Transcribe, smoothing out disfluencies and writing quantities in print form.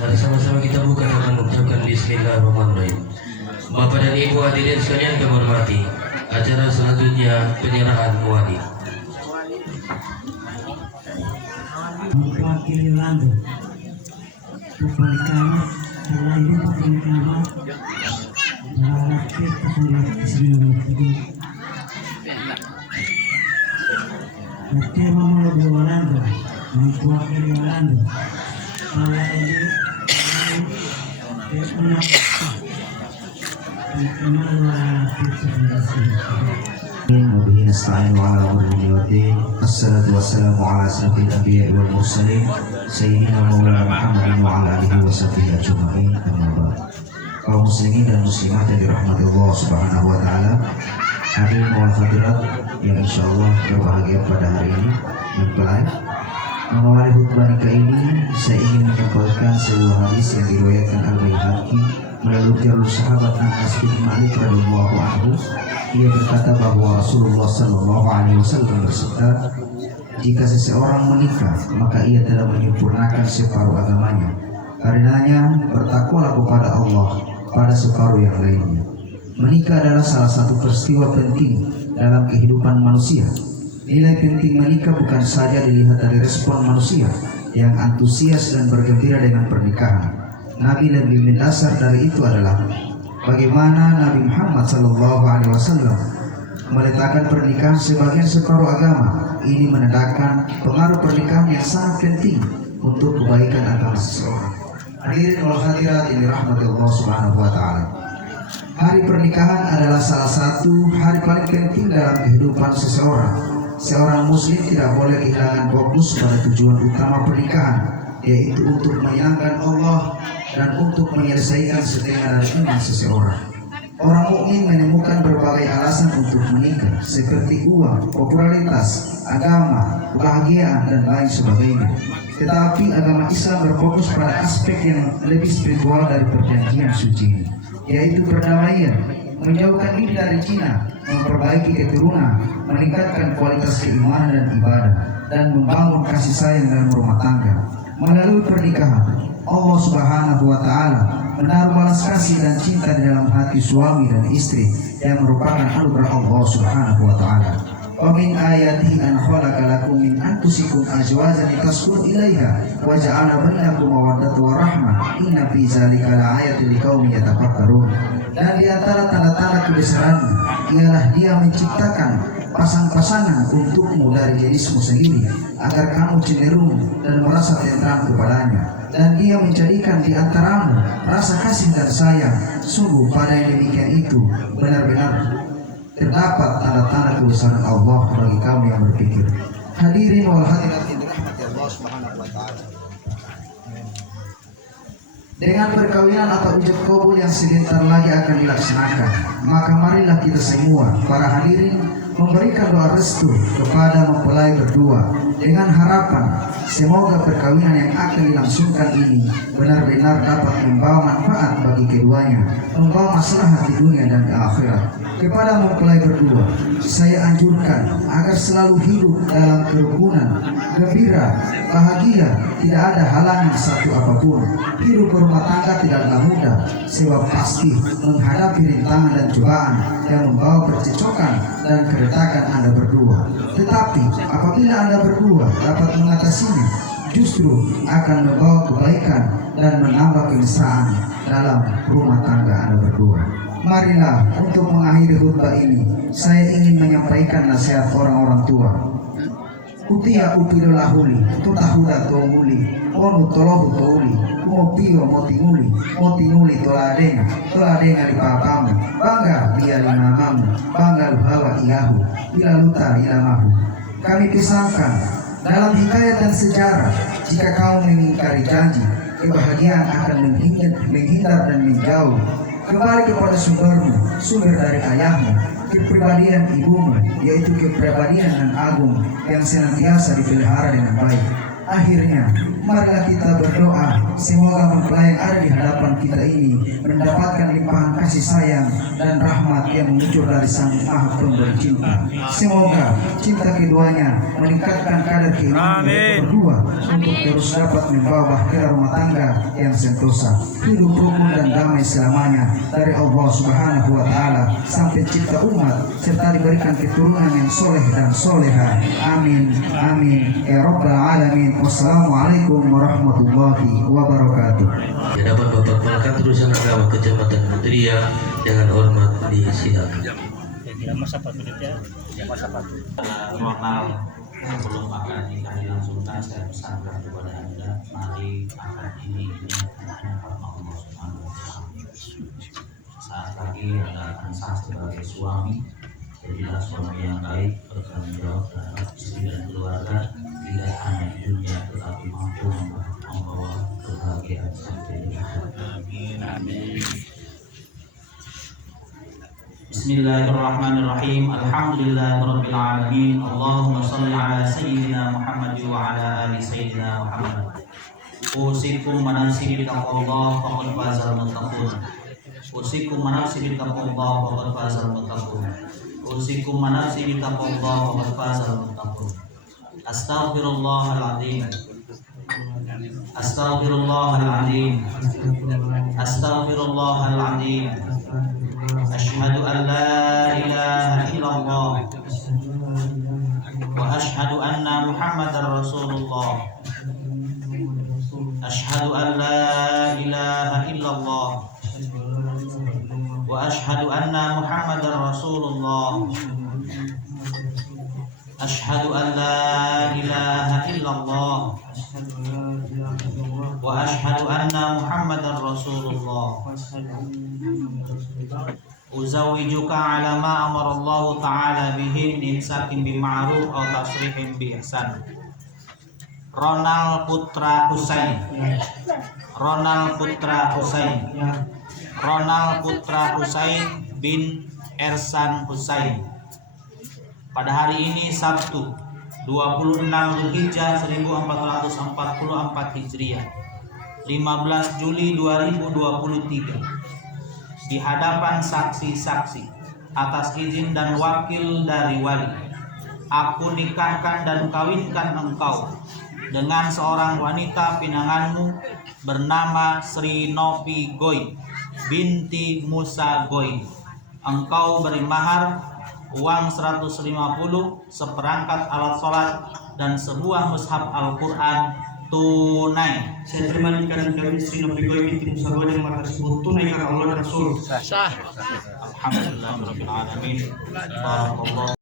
Mari sama-sama kita buka dengan mengucapkan Bismillahirrahmanirrahim. Bapak dan Ibu hadirin sekalian kami hormati, acara selanjutnya penyerahan muali. Mewakili Yolanda kepanikannya selain pernikahan melalui kesulitan kesini nanti memenuhi Yolanda mewakili Yolanda kalau ini وبه نستعين على امور الدين. الصلاه والسلام على اشرف الانبياء والمرسلين سيدنا مولانا محمد وعلى اله وصحبه اجمعين. اما بعد. Kaum muslimin dan muslimat yang dirahmati Allah Subhanahu wa taala, hadirin wal hadirat yang insyaallah berbahagia pada hari ini mempelai. Mengawali khutbah nikah ini, saya ingin menyampaikan sebuah hadis yang diriwayatkan Al-Baihaqi melalui jalur sahabat Anas bin Malik radhiyallahu anhu. Ia berkata bahwa Rasulullah sallallahu alaihi wasallam bersabda, jika seseorang menikah maka ia telah menyempurnakan separuh agamanya. Karenanya bertakwalah kepada Allah pada separuh yang lainnya. Menikah adalah salah satu peristiwa penting dalam kehidupan manusia. Nilai penting menikah bukan saja dilihat dari respon manusia yang antusias dan bergembira dengan pernikahan. Nabi lebih mendasar dari itu adalah bagaimana Nabi Muhammad SAW meletakkan pernikahan sebagai separuh agama. Ini menandakan pengaruh pernikahan yang sangat penting untuk kebaikan agama seseorang. Hadirin wal hadirat yang dirahmati Allah Subhanahu wa taala. Hari pernikahan adalah salah satu hari paling penting dalam kehidupan seseorang. Seorang muslim tidak boleh kehilangan fokus pada tujuan utama pernikahan, yaitu untuk menyenangkan Allah dan untuk menyelesaikan setengah dari iman seseorang. Orang mukmin menemukan berbagai alasan untuk menikah, seperti uang, popularitas, agama, kebahagiaan, dan lain sebagainya. Tetapi agama Islam berfokus pada aspek yang lebih spiritual dari perjanjian suci ini, yaitu perdamaian, menjauhkan diri dari zina, memperbaiki keturunan, meningkatkan kualitas keimanan dan ibadah, dan membangun kasih sayang dalam rumah tangga. Melalui pernikahan, Allah Subhanahu wa taala menaruh balas kasih dan cinta di dalam hati suami dan istri yang merupakan anugerah Allah Subhanahu wa taala. Wa min ayatihi an khalaqa lakum min anfusikum azwajan litaskunu ilaiha wa ja'ala bainakum mawaddatan wa rahmah inna fi dzalika laayatin liqaumin yatafakkarun. Dan di antara tanda-tanda kebesarannya ialah Dia menciptakan pasang-pasangan untukmu dari jenismu sendiri agar kamu cenderung dan merasa tentram kepadanya. Dan Dia menjadikan di antaramu rasa kasih dan sayang. Sungguh pada yang demikian itu benar-benar terdapat tanda-tanda kebesaran Allah bagi kamu yang berpikir. Hadirin wal hadirat yang dirahmati Allah Subhanahu wa taala. Dengan perkawinan atau ijab kabul yang sebentar lagi akan dilaksanakan, maka marilah kita semua para hadirin memberikan doa restu kepada mempelai berdua dengan harapan semoga perkawinan yang akan dilangsungkan ini benar-benar dapat membawa manfaat bagi keduanya, membawa maslahat di dunia dan di akhirat. Kepada mempelai berdua, saya anjurkan agar selalu hidup dalam kerukunan, gembira, bahagia, tidak ada halangan satu apapun. Hidup berumah tangga tidaklah mudah, sebab pasti menghadapi rintangan dan cobaan yang membawa percecokan dan keretakan Anda berdua. Tetapi apabila Anda berdua dapat mengatasinya, justru akan membawa kebaikan dan menambah kemesraan dalam rumah tangga Anda berdua. Marilah untuk mengakhiri khutbah ini, saya ingin menyampaikan nasihat orang-orang tua. Utia upidolahuli, tutahuda tomuli, onu tolohu touli, mopio motinguli, motinguli toladenga lipapamu, bangga dia limamamu, bangga luhawa iyahu, bila luta ilamahu. Kami pisahkan dalam hikayat dan sejarah, jika kamu mengingkari janji, kebahagiaan akan menghindar dan menjauh. Kembali kepada sumbermu, sumber dari ayahmu, kepribadian ibumu, yaitu kepribadian yang agung yang senantiasa dipelihara dengan baik. Akhirnya, marilah kita berdoa semoga mempelai yang ada di hadapan kita ini mendapatkan limpahan kasih sayang dan rahmat yang muncul dari Sang Maha Pemberi cinta. Semoga cinta keduanya meningkatkan kadar keimanan mereka berdua untuk terus dapat membawa bahtera rumah tangga yang sentosa, hidup rukun dan damai selamanya dari Allah Subhanahu wa Ta'ala, Sang Pencipta umat, serta diberikan keturunan yang soleh dan soleha. Amin, amin, ya Rabbal Alamin. Wassalamualaikum warahmatullahi wabarakatuh. Yang dapat Bapak Kepala Kantor Urusan Agama Kecamatan Mutria dengan hormat disilakan. Normal sebelum akan nikah dilangsungkan, saya pesankan kepada Anda, mari akad ini karena Allah Subhanahu wa Ta'ala. Saat lagi Anda akan sah sebagai suami, jadilah suami yang baik, bertanggung jawab terhadap istri dan keluarga, tidak hanya di dunia tetapi mampu membawa kebahagiaan sampai di akhirat. Amin. Bismillahirrahmanirrahim. Alhamdulillahirabbil alamin. Allahumma shalli ala sayyidina Muhammad wa ala ali sayyidina Muhammad. Usikum manasi bitaqwallah faqad fazal muttaqun. Usikum manasi bitaqwallah faqad fazal muttaqun. Usikum manasi bitaqwallah faqad fazal muttaqun. Astaghfirullahaladzim. Astaghfirullahaladzim. Astaghfirullahaladzim. Asyhadu an la ilaha illallah wa asyhadu anna Muhammadar Rasulullah. Asyhadu an la ilaha illallah wa asyhadu anna Muhammadar Rasulullah. Asyhadu an la ilaha illallah wa asyhadu anna Muhammadar Rasulullah. Uzawijuka ala ma amarallahu ta'ala bihi min imsakin bima'ruf aw tasrihim bi ihsan. Ronald Putra Husain. Ronald Putra Husain. Ronald Putra Husain bin Ersan Husain. Pada hari ini Sabtu 26 Zulhijjah 1444 Hijriah, 15 Juli 2023, di hadapan saksi-saksi atas izin dan wakil dari wali, aku nikahkan dan kawinkan engkau dengan seorang wanita pinanganmu bernama Sri Novi Goy binti Musa Goy. Engkau beri mahar uang 150, seperangkat alat sholat dan sebuah mushaf Al-Quran tunai. Saya terima nikah kami Sri Novi Goy binti Musa Goy dengan mahar tersebut tunai karena Allah dan Rasul. Alhamdulillahirabbil alamin. Barakallahu